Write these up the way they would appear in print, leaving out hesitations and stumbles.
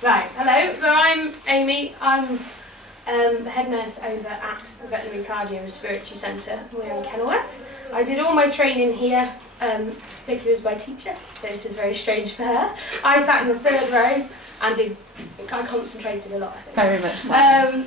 Right, hello, so I'm Amy. I'm the head nurse over at the Veterinary Cardio-respiratory Centre. We're in Kenilworth. I did all my training here. Vicky was my teacher, so this is very strange for her. I sat in the third row and I concentrated a lot, I think. Very much so.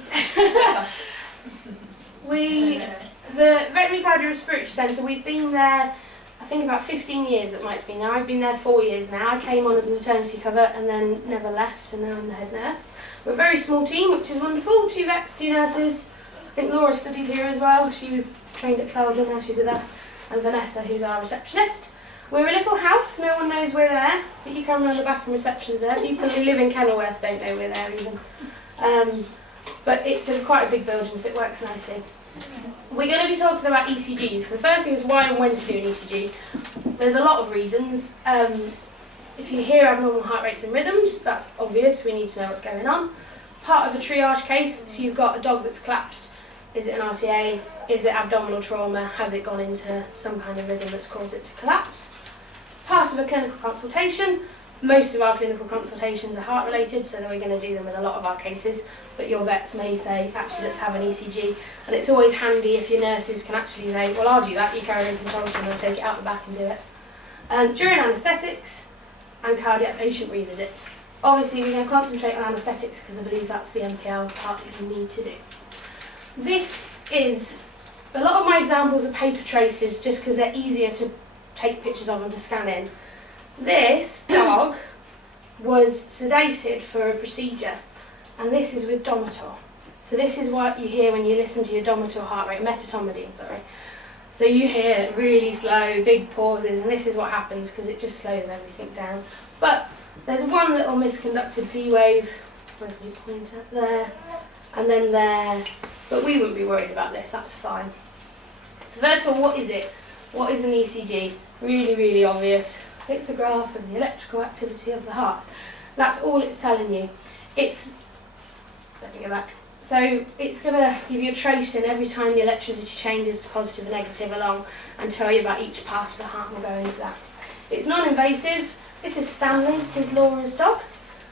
The Veterinary Cardio-respiratory Centre, we've been there I think about 15 years it might be now. I've been there 4 years now. I came on as a maternity cover and then never left, and now I'm the head nurse. We're a very small team, which is wonderful. 2 vets, 2 nurses. I think Laura studied here as well. She was trained at Feldon, now she's with us. And Vanessa, who's our receptionist. We're a little house, no one knows we're there, but you come around the back and reception's there. People who live in Kenilworth don't know we're there even. But it's quite a big building, so it works nicely. We're going to be talking about ECGs. So the first thing is why and when to do an ECG. There's a lot of reasons. If you hear abnormal heart rates and rhythms, that's obvious, we need to know what's going on. Part of a triage case, so you've got a dog that's collapsed. Is it an RTA? Is it abdominal trauma? Has it gone into some kind of rhythm that's caused it to collapse? Part of a clinical consultation. Most of our clinical consultations are heart related, so we're going to do them with a lot of our cases, but your vets may say, actually let's have an ECG, and it's always handy if your nurses can actually say, well I'll do that, you carry on consulting, I'll take it out the back and do it. During anaesthetics and cardiac patient revisits. Obviously we're going to concentrate on anaesthetics because I believe that's the MPL part that you need to do. This is, a lot of my examples are paper traces just because they're easier to take pictures of and to scan in. This dog was sedated for a procedure, and this is with Domitor. So this is what you hear when you listen to your Domitor heart rate, metatomidine, sorry. So you hear really slow, big pauses, and this is what happens because it just slows everything down. But there's one little misconducted P wave, where's the pointer? There, and then there, but we wouldn't be worried about this, that's fine. So first of all, what is it? What is an ECG? Really, really obvious. It's a graph of the electrical activity of the heart. That's all it's telling you. Let me go back. So it's going to give you a tracing every time the electricity changes to positive and negative along and tell you about each part of the heart, and we'll go into that. It's non-invasive. This is Stanley, he's Laura's dog,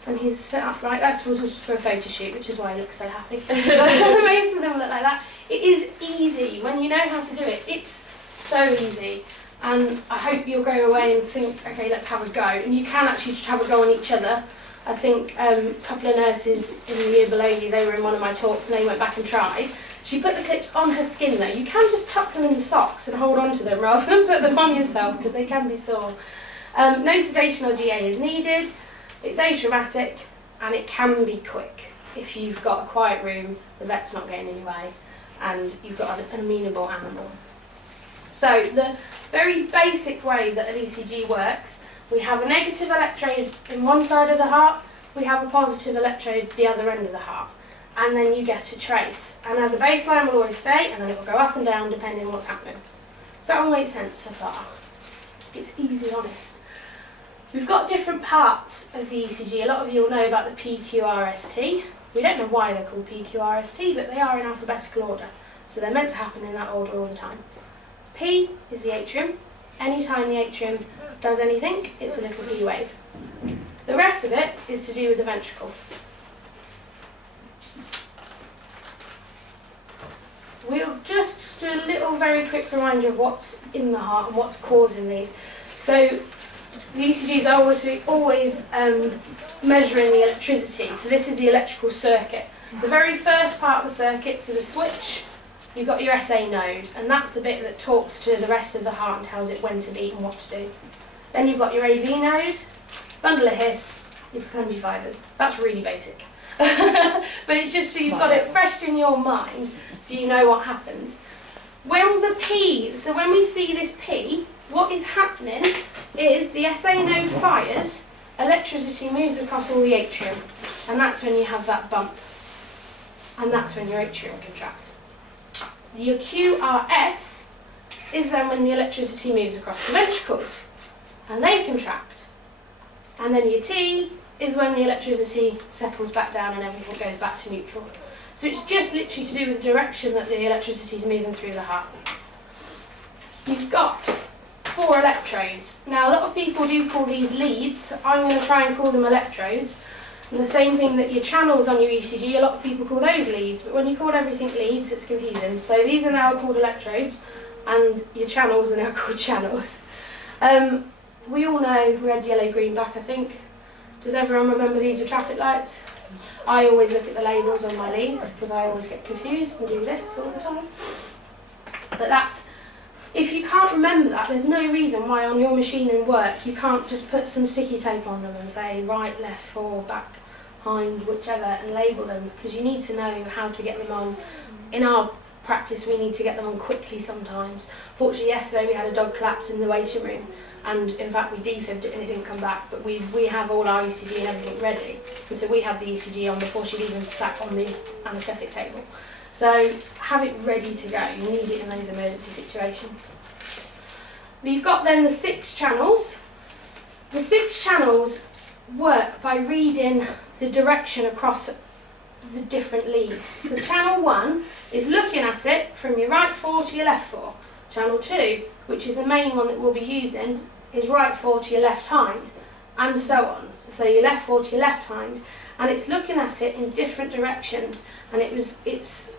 and he's set up right. That's for a photo shoot, which is why he looks so happy. Most of them look like that. It is easy when you know how to do it. It's so easy. And I hope you'll go away and think, okay, let's have a go. And you can actually have a go on each other. I think a couple of nurses in the year below you, they were in one of my talks and they went back and tried. She put the clips on her skin though. You can just tuck them in the socks and hold on to them rather than put them on yourself because they can be sore. No sedation or GA is needed. It's atraumatic and it can be quick. If you've got a quiet room, the vet's not getting in your way, and you've got an amenable animal. So the very basic way that an ECG works, we have a negative electrode in one side of the heart, we have a positive electrode the other end of the heart, and then you get a trace. And now the baseline will always stay, and then it will go up and down depending on what's happening. Does that all make sense so far? It's easy, honest. We've got different parts of the ECG. A lot of you will know about the PQRST. We don't know why they're called PQRST, but they are in alphabetical order. So they're meant to happen in that order all the time. P is the atrium. Anytime the atrium does anything, it's a little P wave. The rest of it is to do with the ventricle. We'll just do a little very quick reminder of what's in the heart and what's causing these. So the ECGs are always measuring the electricity. So this is the electrical circuit. The very first part of the circuit, so the switch, you've got your SA node, and that's the bit that talks to the rest of the heart and tells it when to beat and what to do. Then you've got your AV node, bundle of His, your Purkinje fibres. That's really basic. But it's just so you've got it fresh in your mind, so you know what happens. When we see this P, what is happening is the SA node fires, electricity moves across all the atrium, and that's when you have that bump. And that's when your atrium contracts. Your QRS is then when the electricity moves across the ventricles and they contract. And then your T is when the electricity settles back down and everything goes back to neutral. So it's just literally to do with the direction that the electricity is moving through the heart. You've got 4 electrodes. Now a lot of people do call these leads, so I'm going to try and call them electrodes. And the same thing that your channels on your ECG, a lot of people call those leads, but when you call everything leads, it's confusing. So these are now called electrodes, and your channels are now called channels. We all know red, yellow, green, black, I think. Does everyone remember these were traffic lights? I always look at the labels on my leads because I always get confused and do this all the time. But that's, if you can't remember that, there's no reason why on your machine in work you can't just put some sticky tape on them and say right, left, forward, back, hind, whichever, and label them, because you need to know how to get them on. In our practice we need to get them on quickly sometimes. Fortunately yesterday we had a dog collapse in the waiting room, and in fact we defibbed it and it didn't come back, but we have all our ECG and everything ready, and so we had the ECG on before she'd even sat on the anaesthetic table. So have it ready to go, you need it in those emergency situations. You've got then the 6 channels. The 6 channels work by reading the direction across the different leads. So channel 1 is looking at it from your right fore to your left fore. Channel 2, which is the main one that we'll be using, is right fore to your left hind, and so on. So your left fore to your left hind, and it's looking at it in different directions. And it's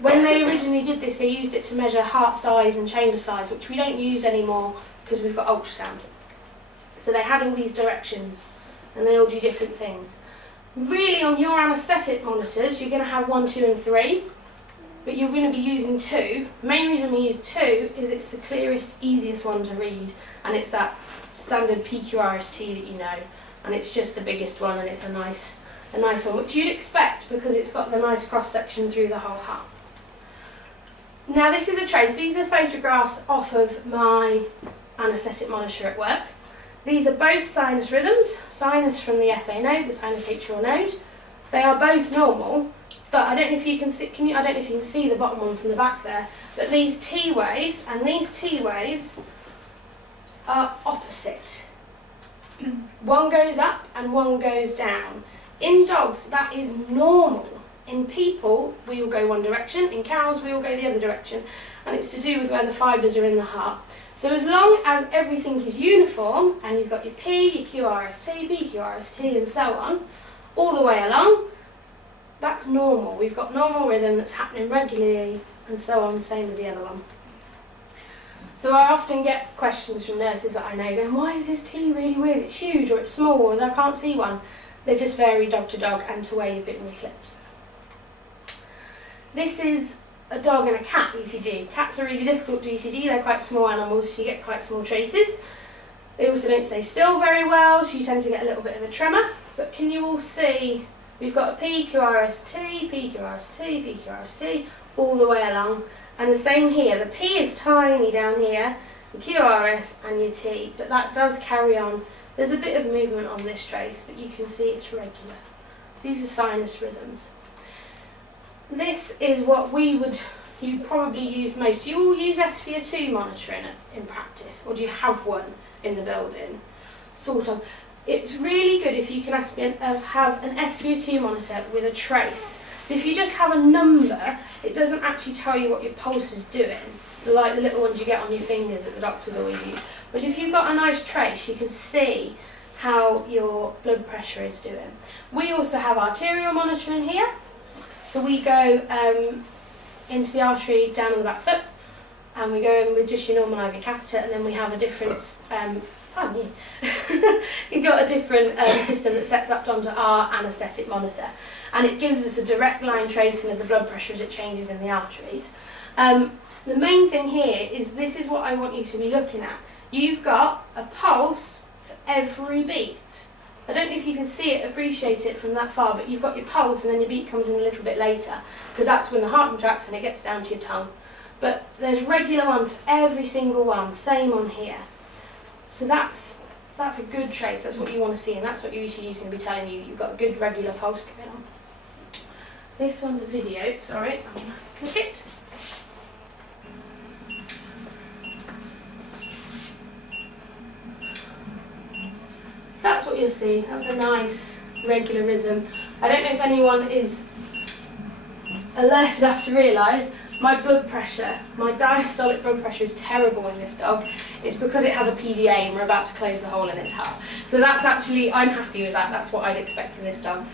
when they originally did this, they used it to measure heart size and chamber size, which we don't use anymore because we've got ultrasound. So they had all these directions, and they all do different things. Really, on your anaesthetic monitors, you're going to have 1, 2 and 3, but you're going to be using 2. The main reason we use 2 is it's the clearest, easiest one to read, and it's that standard PQRST that you know, and it's just the biggest one, and it's a nice one, which you'd expect because it's got the nice cross section through the whole heart. Now this is a trace. These are photographs off of my anaesthetic monitor at work. These are both sinus rhythms, sinus from the SA node, the sinus atrial node. They are both normal, but I don't know if you can see. I don't know if you can see the bottom one from the back there. But these T waves and these T waves are opposite. One goes up and one goes down. In dogs, that is normal. In people, we all go one direction. In cows, we all go the other direction, and it's to do with where the fibres are in the heart. So as long as everything is uniform, and you've got your P, your QRST, BQRST, and so on, all the way along, that's normal. We've got normal rhythm that's happening regularly, and so on, same with the other one. So I often get questions from nurses that I know going, why is this T really weird? It's huge, or it's small, or I can't see one. They just vary dog to dog and to where you've bitten your clips. This is a dog and a cat ECG. Cats are really difficult to ECG, they're quite small animals, so you get quite small traces. They also don't stay still very well, so you tend to get a little bit of a tremor. But can you all see, we've got a P, QRST, P, QRST, P, QRST, all the way along. And the same here, the P is tiny down here, the QRS and your T, but that does carry on. There's a bit of movement on this trace, but you can see it's regular. So these are sinus rhythms. This is what you probably use most. Do you all use SpO2 monitoring in practice, or do you have one in the building? Sort of. It's really good if you can have an SpO2 monitor with a trace. So if you just have a number, it doesn't actually tell you what your pulse is doing, like the little ones you get on your fingers that the doctors always use. But if you've got a nice trace, you can see how your blood pressure is doing. We also have arterial monitoring here. So we go into the artery down on the back foot, and we go in with just your normal IV catheter, and then we have a different, you've got a different system that sets up onto our anaesthetic monitor, and it gives us a direct line tracing of the blood pressure as it changes in the arteries. The main thing here is this is what I want you to be looking at. You've got a pulse for every beat. I don't know if you can see it, appreciate it from that far, but you've got your pulse and then your beat comes in a little bit later, because that's when the heart contracts and it gets down to your tongue. But there's regular ones for every single one, same on here. So that's a good trace, that's what you want to see, and that's what your ECG is going to be telling you. You've got a good regular pulse going on. This one's a video, sorry, I'm going to click it. So that's what you'll see, that's a nice regular rhythm. I don't know if anyone is alert enough to realise, My blood pressure, my diastolic blood pressure is terrible in this dog. It's because it has a PDA and we're about to close the hole in its heart. So that's actually, I'm happy with that. That's what I'd expect in this dog.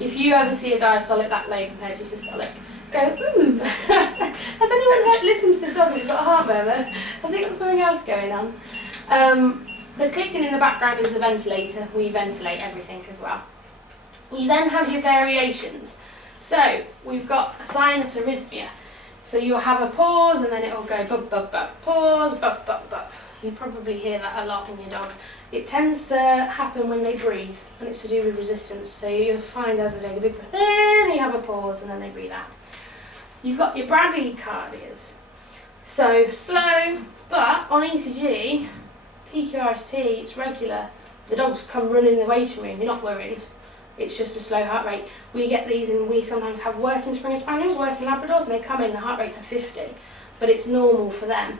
If you ever see a diastolic that low compared to systolic, go, ooh. Has anyone listened to this dog that's got a heart murmur? Has it got something else going on? The clicking in the background is the ventilator. We ventilate everything as well. You then have your variations. So we've got a sinus arrhythmia. So you'll have a pause and then it'll go bub bub bub, pause, bub bub bub. You probably hear that a lot in your dogs. It tends to happen when they breathe, and it's to do with resistance. So you'll find as they take a big breath in, you have a pause and then they breathe out. You've got your bradycardias. So slow, but on ECG, PQRST, it's regular. The dogs come running the waiting room, you're not worried. It's just a slow heart rate. We get these and we sometimes have working Springer Spaniels, working Labradors, and they come in, the heart rates are 50, but it's normal for them.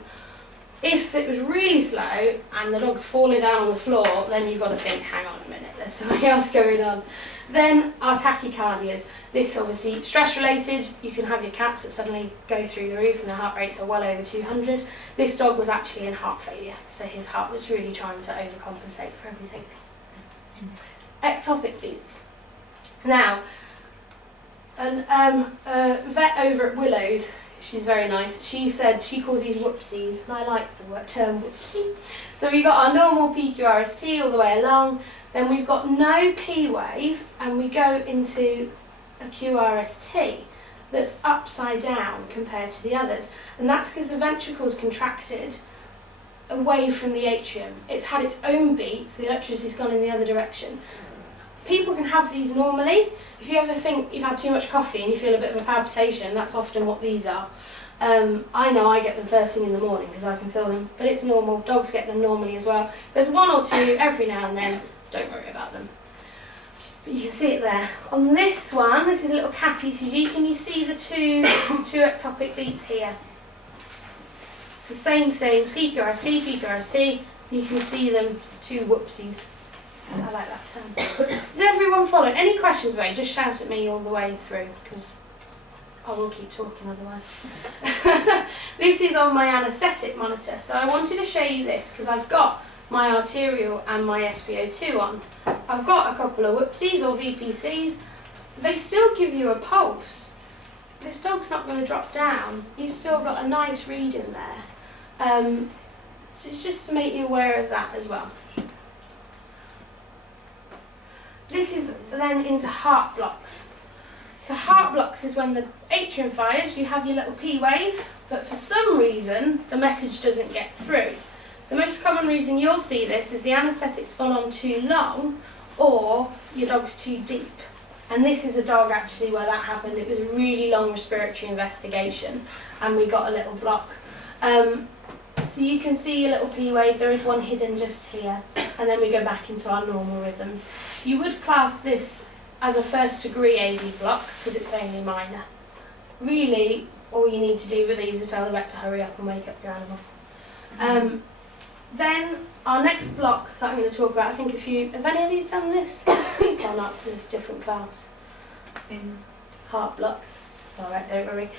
If it was really slow and the dog's falling down on the floor, then you've got to think, hang on a minute, there's something else going on. Then our tachycardias. This obviously stress related. You can have your cats that suddenly go through the roof and their heart rates are well over 200. This dog was actually in heart failure, so his heart was really trying to overcompensate for everything. Ectopic beats. Now, a vet over at Willows, she's very nice, she said she calls these whoopsies, and I like the term whoopsie. So we've got our normal PQRST all the way along, then we've got no P wave, and we go into a QRST that's upside down compared to the others. And that's because the ventricle's contracted away from the atrium. It's had its own beat, so the electricity's gone in the other direction. People can have these normally. If you ever think you've had too much coffee and you feel a bit of a palpitation, that's often what these are. I know I get them first thing in the morning because I can feel them, but it's normal. Dogs get them normally as well. There's one or two every now and then, don't worry about them. But you can see it there. On this one, this is a little cat ECG, can you see the two ectopic beats here? It's the same thing, PQRST, PQRST, you can see them, two whoopsies. I like that term. Does everyone follow? Any questions about it? Just shout at me all the way through, because I will keep talking otherwise. This is on my anaesthetic monitor, so I wanted to show you this because I've got my arterial and my SpO2 on. I've got a couple of whoopsies or VPCs. They still give you a pulse. This dog's not going to drop down. You've still got a nice read in there. So it's just to make you aware of that as well. This is then into heart blocks. So heart blocks is when the atrium fires, you have your little P wave, but for some reason the message doesn't get through. The most common reason you'll see this is the anaesthetic's gone on too long or your dog's too deep. And this is a dog actually where that happened. It was a really long respiratory investigation and we got a little block. So you can see a little P wave, there is one hidden just here, and then we go back into our normal rhythms. You would class this as a first degree AV block because it's only minor. Really, all you need to do with these is tell the vet to hurry up and wake up your animal. Then our next block that I'm going to talk about, I think have any of these done this week or not? Because it's a different class. In heart blocks. It's alright, don't worry.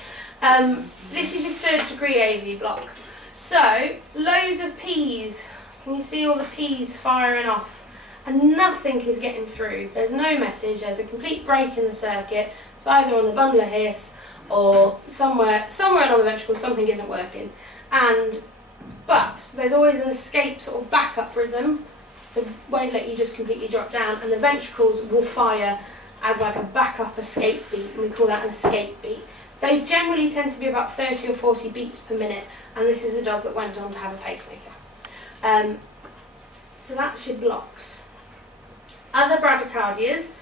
This is your third degree AV block. So, loads of P's. Can you see all the P's firing off? And nothing is getting through. There's no message, there's a complete break in the circuit. It's either on the bundler hiss or somewhere along the ventricle something isn't working. But there's always an escape sort of backup rhythm that won't let you just completely drop down, and the ventricles will fire as like a backup escape beat, and we call that an escape beat. They generally tend to be about 30 or 40 beats per minute, and this is a dog that went on to have a pacemaker. So that's your blocks. Other bradycardias,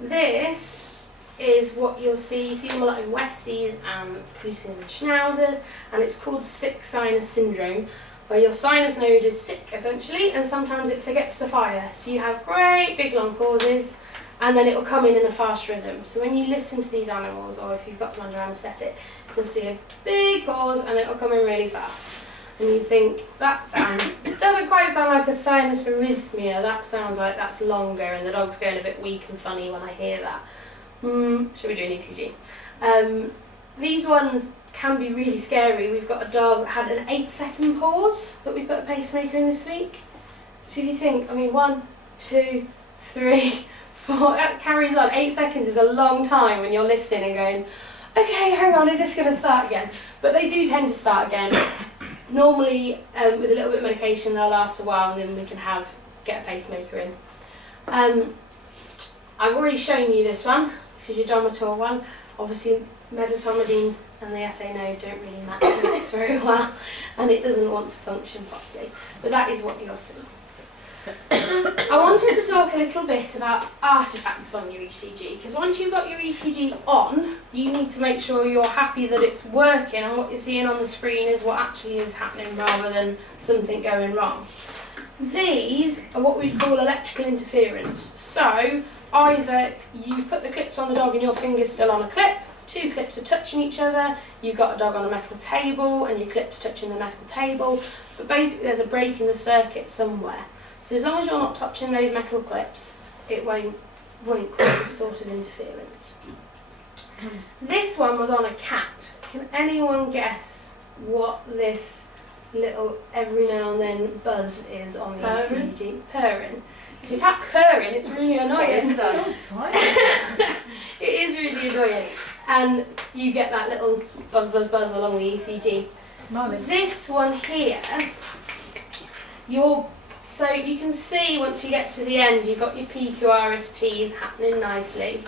this is what you'll see. You see them a lot in Westies and you see them in Schnauzers, and it's called sick sinus syndrome, where your sinus node is sick essentially, and sometimes it forgets to fire. So you have great big long pauses, and then it will come in a fast rhythm. So when you listen to these animals, or if you've got them under anaesthetic, you'll see a big pause and it will come in really fast. And you think, it doesn't quite sound like a sinus arrhythmia, that sounds like that's longer and the dog's going a bit weak and funny when I hear that. Should we do an ECG? these ones can be really scary. We've got a dog that had an 8-second pause that we put a pacemaker in this week. So if you think, I mean, 1, 2, 3, 4, that carries on. 8 seconds is a long time when you're listening and going, okay, hang on, is this going to start again? But they do tend to start again. Normally, with a little bit of medication, they'll last a while, and then we can get a pacemaker in. I've already shown you this one. This is your Domitor one. Obviously, medetomidine and the SA node don't really mix very well, and it doesn't want to function properly. But that is what you're seeing. I wanted to talk a little bit about artefacts on your ECG, because once you've got your ECG on, you need to make sure you're happy that it's working and what you're seeing on the screen is what actually is happening rather than something going wrong. These are what we call electrical interference. So either you put the clips on the dog and your finger's still on a clip, 2 clips are touching each other, you've got a dog on a metal table and your clip's touching the metal table, but basically there's a break in the circuit somewhere. So as long as you're not touching those metal clips, it won't cause this sort of interference. This one was on a cat. Can anyone guess what this little every now and then buzz is on the ECG? Purring. If your cat's purring, it's really annoying. It is really annoying. And you get that little buzz, buzz, buzz along the ECG. This one here, so you can see once you get to the end, you've got your PQRSTs happening nicely.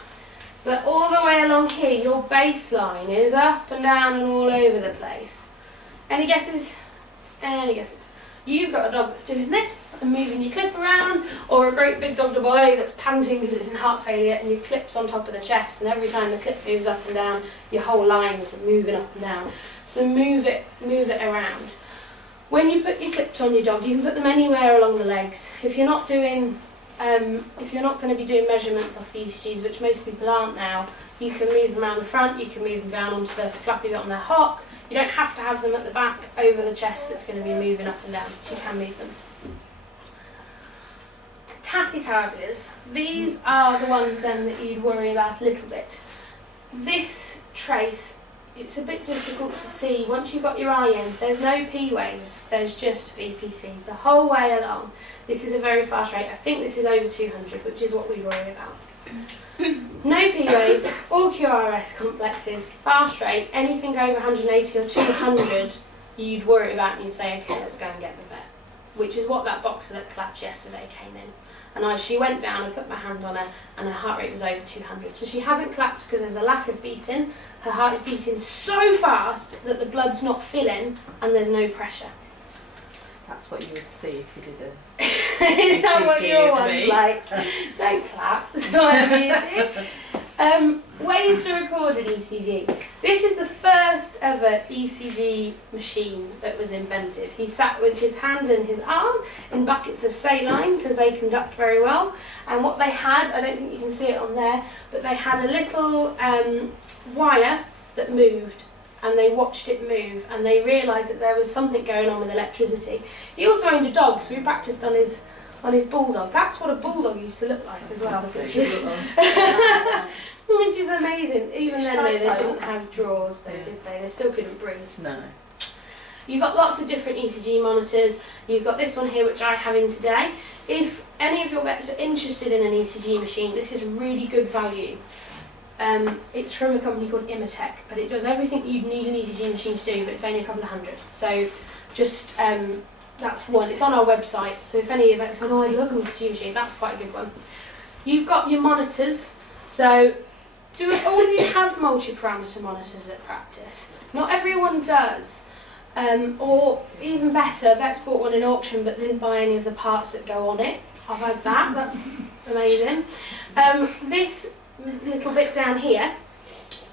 But all the way along here, your baseline is up and down and all over the place. Any guesses? Any guesses? You've got a dog that's doing this and moving your clip around, or a great big dog de Bois that's panting because it's in heart failure and your clip's on top of the chest, and every time the clip moves up and down, your whole lines are moving up and down. So move it around. When you put your clips on your dog, you can put them anywhere along the legs. If you're not going to be doing measurements off the ECGs, which most people aren't now, you can move them around the front, you can move them down onto the flappy bit on their hock. You don't have to have them at the back over the chest that's going to be moving up and down, so you can move them. Tachycardias, these are the ones then that you'd worry about a little bit. This trace, it's a bit difficult to see. Once you've got your eye in, there's no P waves, there's just VPCs the whole way along. This is a very fast rate. I think this is over 200, which is what we worry about. No P waves, all QRS complexes, fast rate, anything over 180 or 200 you'd worry about and you'd say, okay, let's go and get the vet. Which is what that boxer that collapsed yesterday came in. And she went down and put my hand on her and her heart rate was over 200. So she hasn't collapsed because there's a lack of beating. Her heart is beating so fast that the blood's not filling and there's no pressure. That's what you would see if you did a Is that what your one's like? Don't clap, that's what I mean. Ways to record an ECG. This is the first ever ECG machine that was invented. He sat with his hand and his arm in buckets of saline because they conduct very well. And what they had, I don't think you can see it on there, but they had a little wire that moved. And they watched it move and they realised that there was something going on with electricity. He also owned a dog, so we practised on his bulldog. That's what a bulldog used to look like as well, which is amazing. Even then they didn't have drawers though, did they? They still couldn't breathe. No. You've got lots of different ECG monitors. You've got this one here which I have in today. If any of your vets are interested in an ECG machine, this is really good value. It's from a company called Imatech, but it does everything you'd need an ECG machine to do, but it's only a couple of hundred. So just, that's one. It's on our website, so if any of us go, oh, I love an ECG machine, that's quite a good one. You've got your monitors. So do all of you have multi-parameter monitors at practice? Not everyone does. Or even better, vets bought one in auction but didn't buy any of the parts that go on it. I've had that, that's amazing. This little bit down here,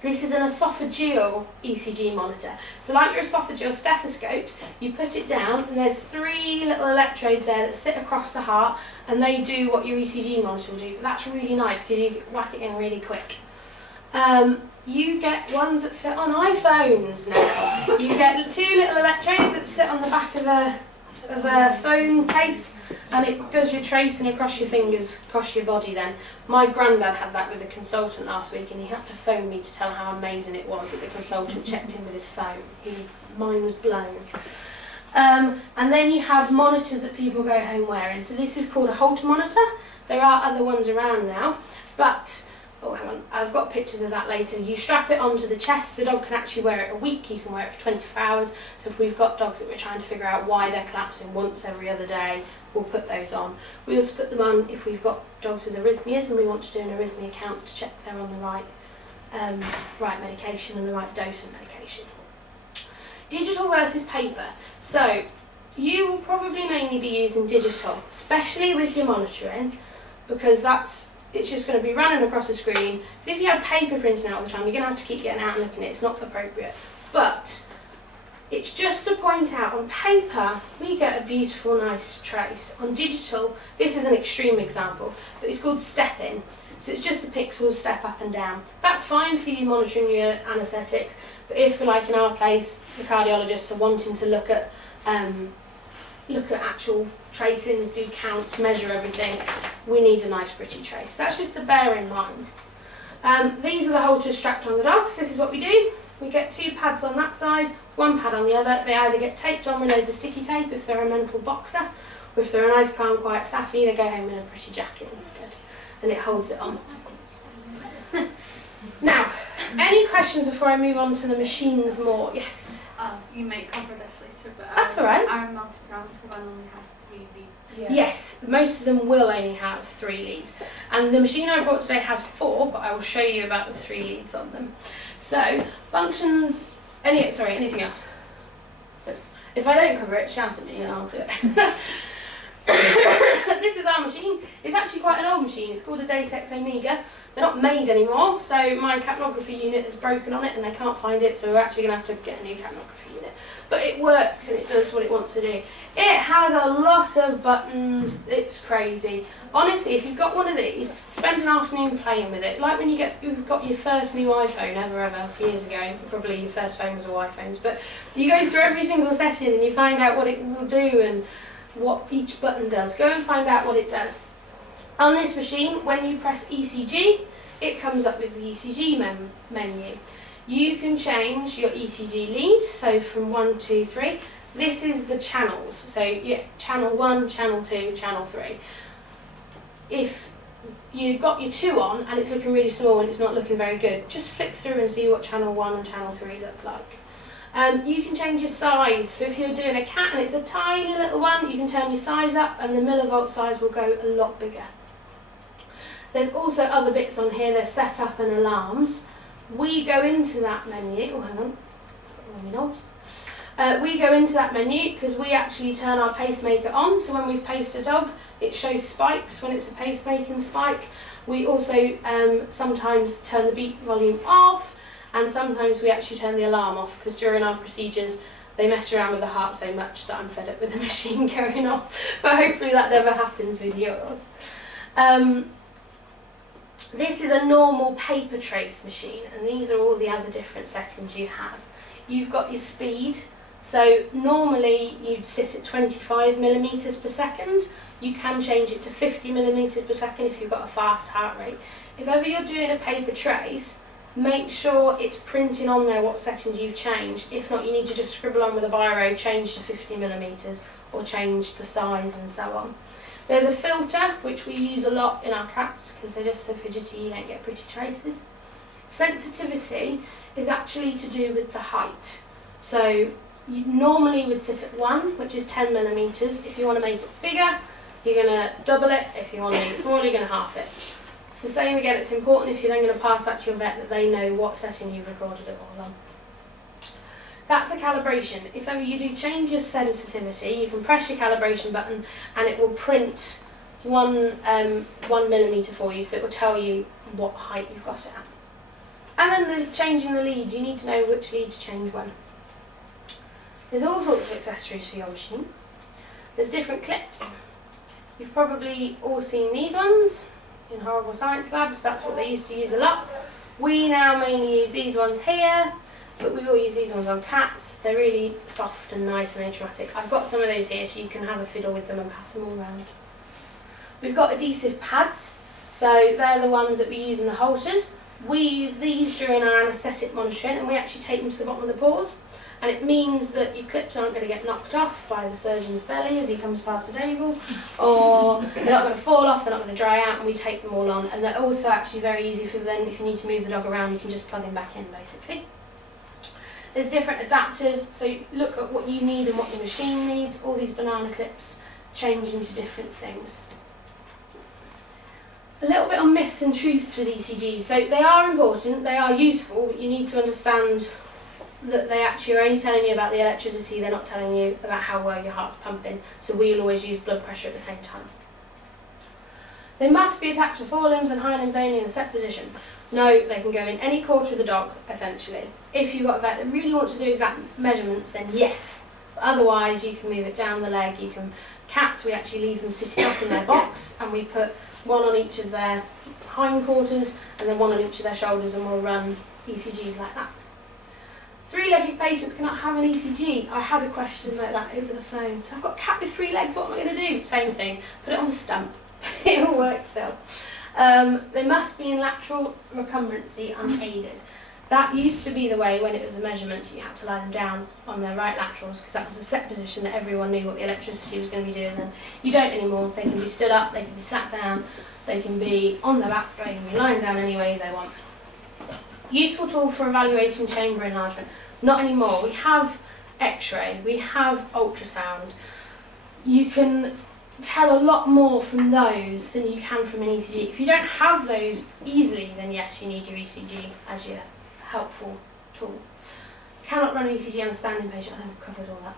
this is an esophageal ECG monitor. So like your esophageal stethoscopes, you put it down and there's 3 little electrodes there that sit across the heart and they do what your ECG monitor will do. But that's really nice because you whack it in really quick. You get ones that fit on iPhones now. You get 2 little electrodes that sit on the back of a of a foam case, and it does your tracing across your fingers, across your body then. My granddad had that with a consultant last week, and he had to phone me to tell how amazing it was that the consultant checked in with his phone. Mine was blown. And then you have monitors that people go home wearing. So this is called a Holter monitor. There are other ones around now, but oh, hang on, I've got pictures of that later. You strap it onto the chest. The dog can actually wear it a week. You can wear it for 24 hours. So if we've got dogs that we're trying to figure out why they're collapsing once every other day, we'll put those on. We also put them on if we've got dogs with arrhythmias and we want to do an arrhythmia count to check they're on the right medication and the right dose of medication. Digital versus paper. So you will probably mainly be using digital, especially with your monitoring, because it's just going to be running across the screen. So if you have paper printing out all the time, you're going to have to keep getting out and looking at it. It's not appropriate. But it's just to point out, on paper, we get a beautiful, nice trace. On digital, this is an extreme example, but it's called step-in. So it's just the pixels step up and down. That's fine for you monitoring your anaesthetics, but if, like in our place, the cardiologists are wanting to look at actual tracings, do counts, measure everything, we need a nice pretty trace. That's just to bear in mind. These are the halters strapped on the dogs. This is what we do. We get 2 pads on that side, 1 pad on the other. They either get taped on with loads of sticky tape if they're a mental boxer, or if they're a nice, calm, quiet staffy, they go home in a pretty jacket instead, and it holds it on. Now, any questions before I move on to the machines more? Yes? You may cover this later, but that's all right. our multi-parameter one only has 3 leads. Yeah. Yes, most of them will only have 3 leads. And the machine I brought today has 4, but I will show you about the 3 leads on them. So, functions, anything else? If I don't cover it, shout at me and I'll do it. This is our machine. It's actually quite an old machine. It's called a Datex Omega. They're not made anymore, so my capnography unit is broken on it and they can't find it, so we're actually going to have to get a new capnography unit. But it works and it does what it wants to do. It has a lot of buttons. It's crazy. Honestly, if you've got one of these, spend an afternoon playing with it. Like when you've got your first new iPhone ever, years ago, probably your first phone was all iPhones, but you go through every single setting and you find out what it will do and what each button does. Go and find out what it does. On this machine, when you press ECG, it comes up with the ECG menu. You can change your ECG lead, so from 1, 2, 3. This is the channels, so yeah, channel 1, channel 2, channel 3. If you've got your 2 on and it's looking really small and it's not looking very good, just flick through and see what channel 1 and channel 3 look like. You can change your size, so if you're doing a cat and it's a tiny little one, you can turn your size up and the millivolt size will go a lot bigger. There's also other bits on here, there's setup and alarms. We go into that menu, oh hang on, I've got my knobs. We go into that menu because we actually turn our pacemaker on, so when we've paced a dog, it shows spikes when it's a pacemaking spike. We also sometimes turn the beat volume off, and sometimes we actually turn the alarm off because during our procedures they mess around with the heart so much that I'm fed up with the machine going off, but hopefully that never happens with yours. This is a normal paper trace machine, and these are all the other different settings you have. You've got your speed, so normally you'd sit at 25 millimeters per second. You can change it to 50 millimeters per second if you've got a fast heart rate. If ever you're doing a paper trace, make sure it's printing on there what settings you've changed. If not, you need to just scribble on with a biro, change to 50 millimeters, or change the size and so on. There's a filter, which we use a lot in our cats because they're just so fidgety you don't get pretty traces. Sensitivity is actually to do with the height. So you normally would sit at 1, which is 10 millimeters. If you want to make it bigger, you're going to double it. If you want to make it smaller, you're going to half it. It's the same again, it's important if you're then going to pass that to your vet that they know what setting you've recorded it all on. That's a calibration. If ever you do change your sensitivity, you can press your calibration button and it will print 1 millimeter for you, so it will tell you what height you've got it at. And then changing the leads, you need to know which lead to change when. There's all sorts of accessories for your machine. There's different clips. You've probably all seen these ones in horrible science labs. That's what they used to use a lot. We now mainly use these ones here. but we will use these ones on cats. They're really soft and nice and atraumatic. I've got some of those here so you can have a fiddle with them and pass them all around. We've got adhesive pads, so they're the ones that we use in the halters. We use these during our anaesthetic monitoring, and we actually take them to the bottom of the paws, and it means that your clips aren't going to get knocked off by the surgeon's belly as he comes past the table, or they're not going to fall off, they're not going to dry out, and we take them all on. And they're also actually very easy for then, if you need to move the dog around, you can just plug him back in basically. There's different adapters, so look at what you need and what your machine needs. All these banana clips change into different things. A little bit on myths and truths with ECGs. So they are important, they are useful, but you need to understand that they actually are only telling you about the electricity, they're not telling you about how well your heart's pumping. So we'll always use blood pressure at the same time. They must be attached to forelimbs and hind limbs only in a set position. No, they can go in any quarter of the dog, essentially. If you've got a vet that really wants to do exact measurements, then yes. But otherwise, you can move it down the leg. You can. Cats, we actually leave them sitting up in their box, and we put one on each of their hindquarters and then one on each of their shoulders, and we'll run ECGs like that. Three-legged patients cannot have an ECG. I had a question like that over the phone. So I've got a cat with 3 legs, what am I going to do? Same thing, put it on the stump. It'll work still. They must be in lateral recumbency unaided. That used to be the way when it was the measurements, you had to lie them down on their right laterals because that was the set position that everyone knew what the electricity was going to be doing then. You don't anymore. They can be stood up, they can be sat down, they can be on their back, they can be lying down any way they want. Useful tool for evaluating chamber enlargement. Not anymore. We have X-ray, we have ultrasound. You can tell a lot more from those than you can from an ECG. If you don't have those easily, then yes, you need your ECG as your helpful tool. Cannot run an ECG on a standing patient. I think I've covered all that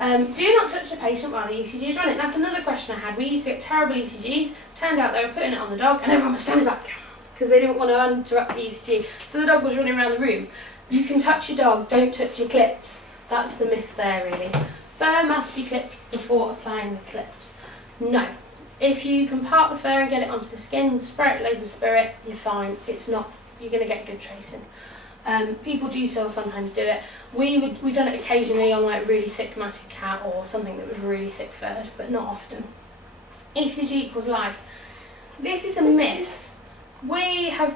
now. Do not touch the patient while the ECG is running. That's another question I had. We used to get terrible ECGs. Turned out they were putting it on the dog and everyone was standing back because they didn't want to interrupt the ECG. So the dog was running around the room. You can touch your dog, don't touch your clips. That's the myth there really. Fur must be clipped before applying the clips. No. If you can part the fur and get it onto the skin, spray it loads of spirit, you're fine. It's not, you're going to get good tracing. People do still sometimes do it. We've done it occasionally on like really thick matted cat or something that was really thick furred, but not often. ECG equals life. This is a myth. We had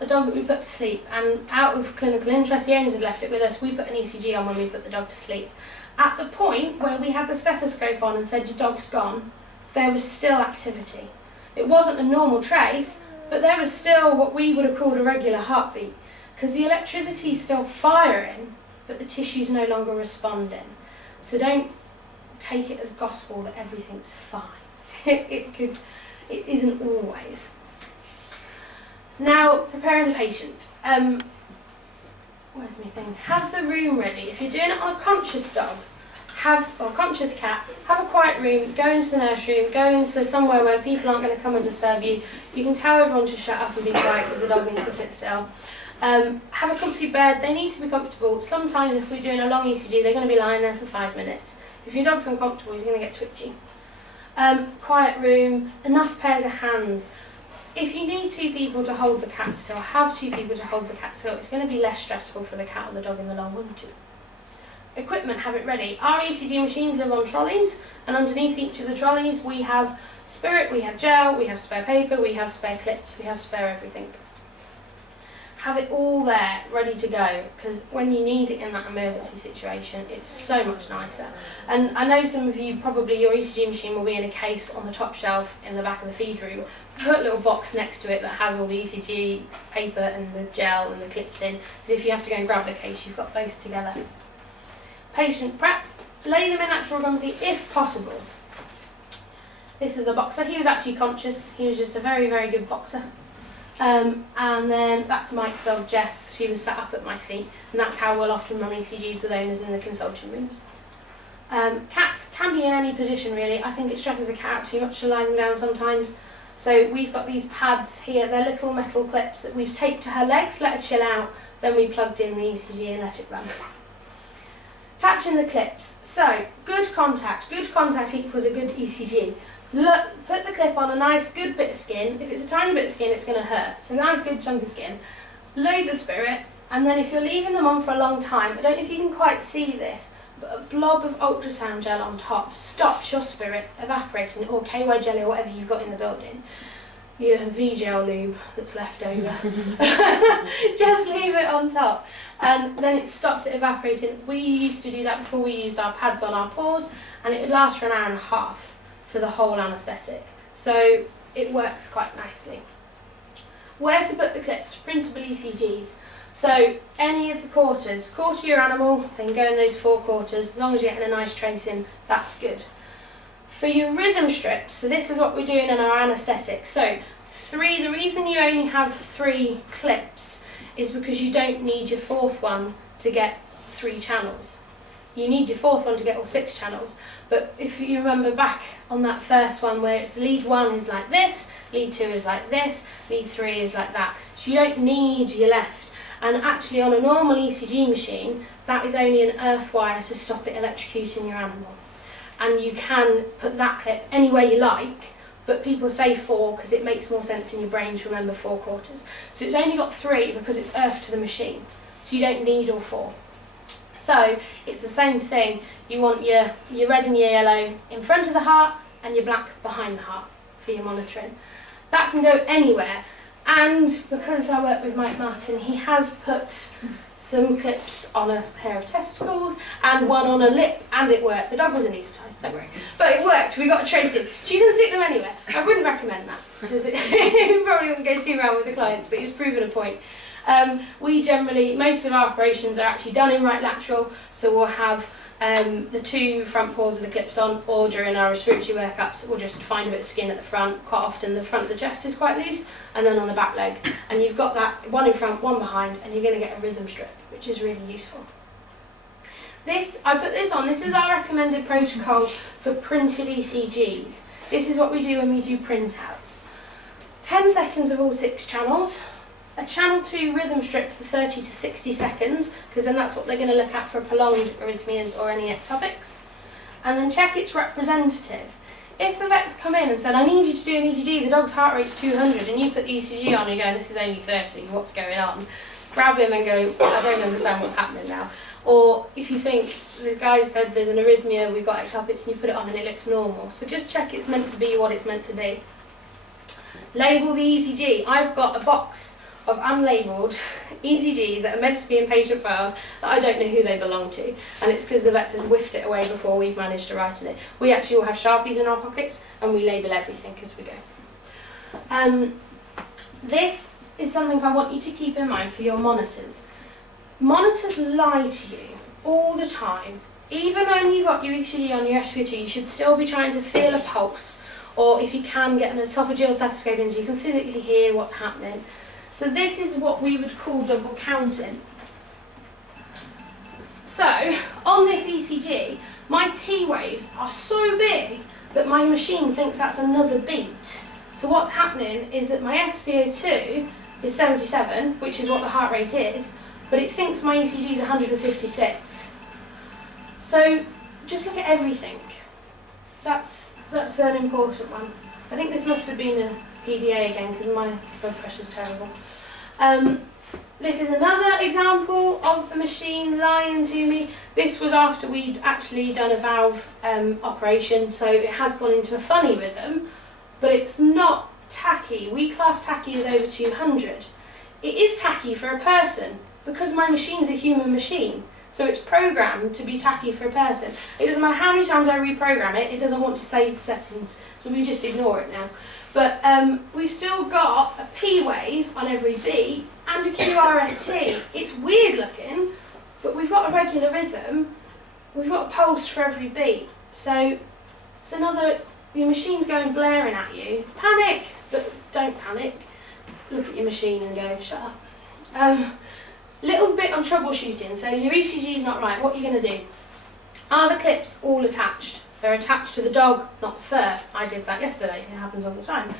a dog that we put to sleep, and out of clinical interest, the owners had left it with us. We put an ECG on when we put the dog to sleep. At the point where we had the stethoscope on and said your dog's gone, there was still activity. It wasn't a normal trace, but there was still what we would have called a regular heartbeat, because the electricity is still firing, but the tissue's no longer responding. So don't take it as gospel that everything's fine. It isn't always. Now, preparing the patient. Where's my thing? Have the room ready. If you're doing it on a conscious dog, or conscious cat, have a quiet room, go into the nursery, go into somewhere where people aren't going to come and disturb you. You can tell everyone to shut up and be quiet because the dog needs to sit still. Have a comfy bed. They need to be comfortable. Sometimes if we're doing a long ECG, they're going to be lying there for 5 minutes. If your dog's uncomfortable, he's going to get twitchy. Quiet room, enough pairs of hands. If you need 2 people to hold the cat still, have 2 people to hold the cat still. It's going to be less stressful for the cat or the dog in the long run too. Equipment, have it ready. Our ECG machines live on trolleys, and underneath each of the trolleys we have spirit, we have gel, we have spare paper, we have spare clips, we have spare everything. Have it all there, ready to go, because when you need it in that emergency situation, it's so much nicer. And I know some of you, probably your ECG machine will be in a case on the top shelf in the back of the feed room. Put a little box next to it that has all the ECG paper and the gel and the clips in, because if you have to go and grab the case, you've got both together. Patient prep, lay them in natural recumbency if possible. This is a boxer. He was actually conscious. He was just a very, very good boxer. And then that's Mike's dog Jess. She was sat up at my feet, and that's how we'll often run ECGs with owners in the consulting rooms. Cats can be in any position really. I think it stresses a cat out too much to lie them down sometimes. So we've got these pads here. They're little metal clips that we've taped to her legs, let her chill out, then we plugged in the ECG and let it run. Attaching the clips. So, good contact equals a good ECG. Look, put the clip on a nice good bit of skin. If it's a tiny bit of skin, it's going to hurt. So nice good chunk of skin. Loads of spirit, And then if you're leaving them on for a long time, I don't know if you can quite see this, but a blob of ultrasound gel on top stops your spirit evaporating, or KY jelly or whatever you've got in the building. You have V-gel lube that's left over. Just leave it on top and then it stops it evaporating. We used to do that before we used our pads on our paws, and it would last for an hour and a half for the whole anaesthetic. So it works quite nicely. Where to put the clips? Printable ECGs. So any of the quarters, quarter your animal, then go in those 4 quarters. As long as you're getting a nice tracing, that's good. For your rhythm strips, so this is what we're doing in our anaesthetic. So the reason you only have 3 clips is because you don't need your 4th one to get 3 channels. You need your 4th one to get all 6 channels. But if you remember back on that first one where it's lead 1 is like this, lead 2 is like this, lead 3 is like that. So you don't need your left. And actually on a normal ECG machine, that is only an earth wire to stop it electrocuting your animal. And you can put that clip anywhere you like, but people say 4 because it makes more sense in your brain to remember 4 quarters. So it's only got 3 because it's earth to the machine. So you don't need all 4. So it's the same thing. You want your red and your yellow in front of the heart and your black behind the heart for your monitoring. That can go anywhere. And because I work with Mike Martin, he has put some clips on a pair of testicles and one on a lip, and it worked. The dog was anaesthetised, don't worry. But it worked, we got a tracing. So you can stick them anywhere. I wouldn't recommend that, because it probably wouldn't go too well with the clients, but it's proven a point. We generally, most of our operations are actually done in right lateral, so we'll have the 2 front paws with the clips on, or during our respiratory workups we'll just find a bit of skin at the front. Quite often the front of the chest is quite loose, and then on the back leg, and you've got that one in front, one behind, and you're going to get a rhythm strip, which is really useful. I put this on, this is our recommended protocol for printed ECGs. This is what we do when we do printouts. 10 seconds of all 6 channels, a channel 2 rhythm strip for 30 to 60 seconds, because then that's what they're going to look at for prolonged arrhythmias or any ectopics, and then check it's representative. If the vet's come in and said, I need you to do an ECG, the dog's heart rate's 200, and you put the ECG on and you go, this is only 30, what's going on? Grab him and go, I don't understand what's happening now. Or if you think, this guy said there's an arrhythmia, we've got ectopics, and you put it on and it looks normal. So just check it's meant to be what it's meant to be. Label the ECG. I've got a box of unlabelled ECGs that are meant to be in patient files that I don't know who they belong to, and it's because the vets have whiffed it away before we've managed to write in it. We actually all have Sharpies in our pockets and we label everything as we go. This is something I want you to keep in mind for your monitors. Monitors lie to you all the time. Even when you've got your ECG on your SpO2, you should still be trying to feel a pulse, or if you can get an esophageal stethoscope in so you can physically hear what's happening. So this is what we would call double counting. So on this ECG, my T waves are so big that my machine thinks that's another beat. So what's happening is that my SpO2 is 77, which is what the heart rate is, but it thinks my ECG is 156. So just look at everything. That's an important one. I think this must have been a PDA again because my blood pressure's terrible. This is another example of the machine lying to me. This was after we'd actually done a valve operation, so it has gone into a funny rhythm, but it's not tacky. We class tacky as over 200. It is tacky for a person because my machine's a human machine, so it's programmed to be tacky for a person. It doesn't matter how many times I reprogram it, it doesn't want to save the settings, so we just ignore it now. But we've still got a P wave on every beat and a QRST. It's weird looking, but we've got a regular rhythm. We've got a pulse for every beat. So it's another, your machine's going blaring at you. Panic, but don't panic. Look at your machine and go, shut up. Little bit on troubleshooting. So your ECG's not right, what are you going to do? Are the clips all attached? They're attached to the dog, not the fur. I did that yesterday, it happens all the time.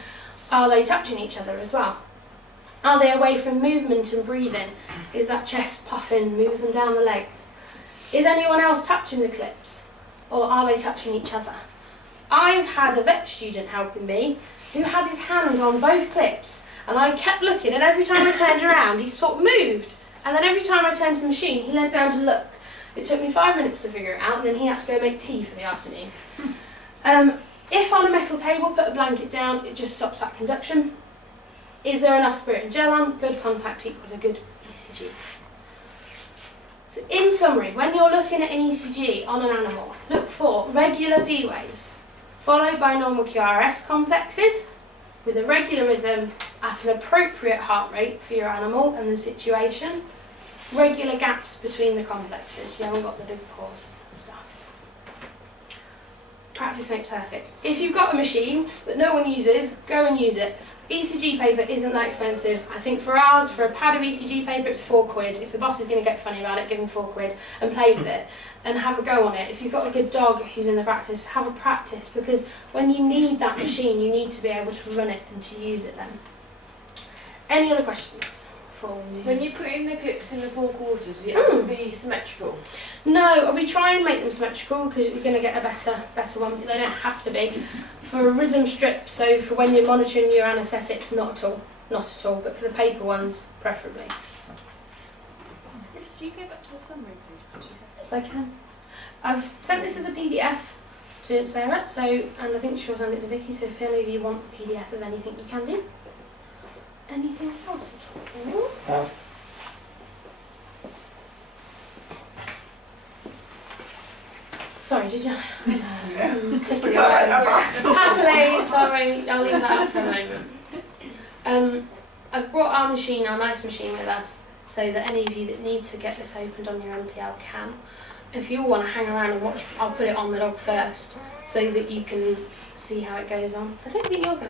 Are they touching each other as well? Are they away from movement and breathing? Is that chest puffing, moving down the legs? Is anyone else touching the clips? Or are they touching each other? I've had a vet student helping me who had his hand on both clips, and I kept looking, and every time I turned around he sort of moved. And then every time I turned to the machine, he leant down to look. It took me 5 minutes to figure it out, and then he had to go make tea for the afternoon. If on a metal cable, put a blanket down, it just stops that conduction. Is there enough spirit and gel on? Good contact equals a good ECG. So in summary, when you're looking at an ECG on an animal, look for regular P waves, followed by normal QRS complexes, with a regular rhythm at an appropriate heart rate for your animal and the situation. Regular gaps between the complexes, you haven't got the big pauses and stuff. Practice makes perfect. If you've got a machine that no one uses, go and use it. ECG paper isn't that expensive. I think for ours, for a pad of ECG paper, it's £4. If the boss is going to get funny about it, give him £4 and play with it and have a go on it. If you've got a good dog who's in the practice, have a practice, because when you need that machine, you need to be able to run it and to use it then. Any other questions? When you put in the clips in the 4 quarters, it has to be symmetrical. No, we try and make them symmetrical because you're going to get a better one, but they don't have to be. For a rhythm strip, so for when you're monitoring your anaesthetics, not at all, but for the paper ones, preferably. Do you go back to the summary page? Yes, I can. I've sent this as a PDF to Sarah, and I think she'll send it to Vicky, so if any of you want a PDF of anything, you can do. Anything else at all? No. Sorry, did you? It's all right, I've asked. Happily, sorry, I'll leave that up for a moment. I've brought our machine, our nice machine with us, so that any of you that need to get this opened on your MPL can. If you all want to hang around and watch, I'll put it on the dog first, so that you can see how it goes on. I don't think you're going to